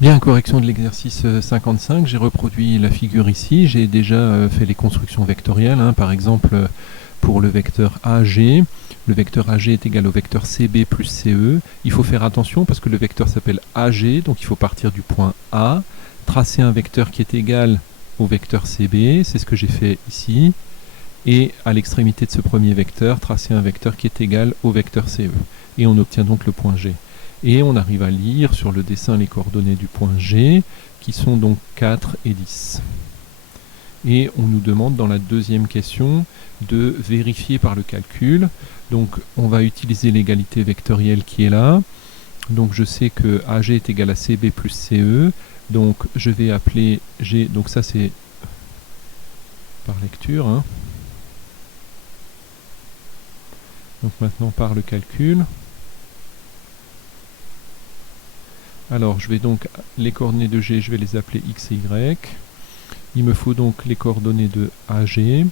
Bien, correction de l'exercice 55, j'ai reproduit la figure ici, j'ai déjà fait les constructions vectorielles, hein, par exemple pour le vecteur AG, le vecteur AG est égal au vecteur CB plus CE, il faut faire attention parce que le vecteur s'appelle AG, donc il faut partir du point A, tracer un vecteur qui est égal au vecteur CB, c'est ce que j'ai fait ici, et à l'extrémité de ce premier vecteur, tracer un vecteur qui est égal au vecteur CE, et on obtient donc le point G. Et on arrive à lire sur le dessin les coordonnées du point G, qui sont donc 4 et 10. Et on nous demande dans la deuxième question de vérifier par le calcul. Donc on va utiliser l'égalité vectorielle qui est là. Donc je sais que AG est égal à CB plus CE. Donc je vais appeler G, donc ça c'est par lecture, hein. Donc maintenant par le calcul. Alors je vais donc, les coordonnées de G, je vais les appeler X et Y. Il me faut donc les coordonnées de AG,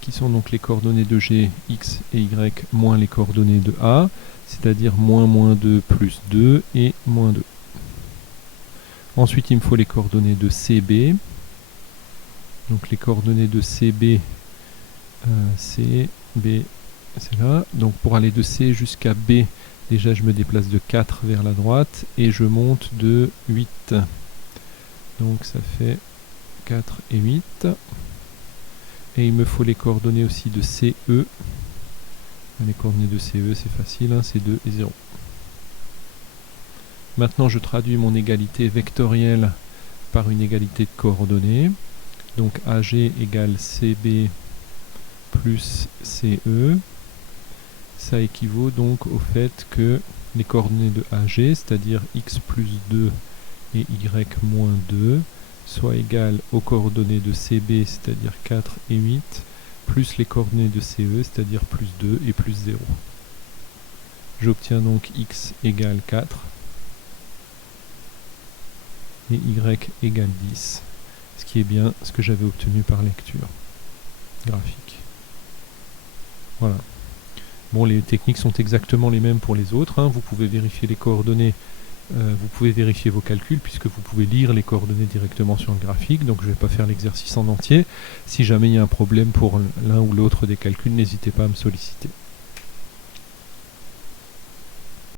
qui sont donc les coordonnées de G, X et Y, moins les coordonnées de A, c'est-à-dire moins 2 plus 2 et moins 2. Ensuite, il me faut les coordonnées de CB. Donc les coordonnées de CB, CB, c'est là. Donc pour aller de C jusqu'à B, déjà je me déplace de 4 vers la droite et je monte de 8. Donc ça fait 4 et 8. Et il me faut les coordonnées aussi de CE. Les coordonnées de CE, c'est facile, hein, c'est 2 et 0. Maintenant, je traduis mon égalité vectorielle par une égalité de coordonnées. Donc AG égale CB plus CE. Ça équivaut donc au fait que les coordonnées de AG, c'est-à-dire X plus 2 et Y moins 2, soit égales aux coordonnées de CB, c'est-à-dire 4 et 8, plus les coordonnées de CE, c'est-à-dire plus 2 et plus 0. J'obtiens donc X égale 4 et Y égale 10, ce qui est bien ce que j'avais obtenu par lecture graphique. Voilà. Bon, les techniques sont exactement les mêmes pour les autres, hein. Vous pouvez vérifier les coordonnées, vous pouvez vérifier vos calculs puisque vous pouvez lire les coordonnées directement sur le graphique, donc je ne vais pas faire l'exercice en entier. Si jamais il y a un problème pour l'un ou l'autre des calculs, n'hésitez pas à me solliciter.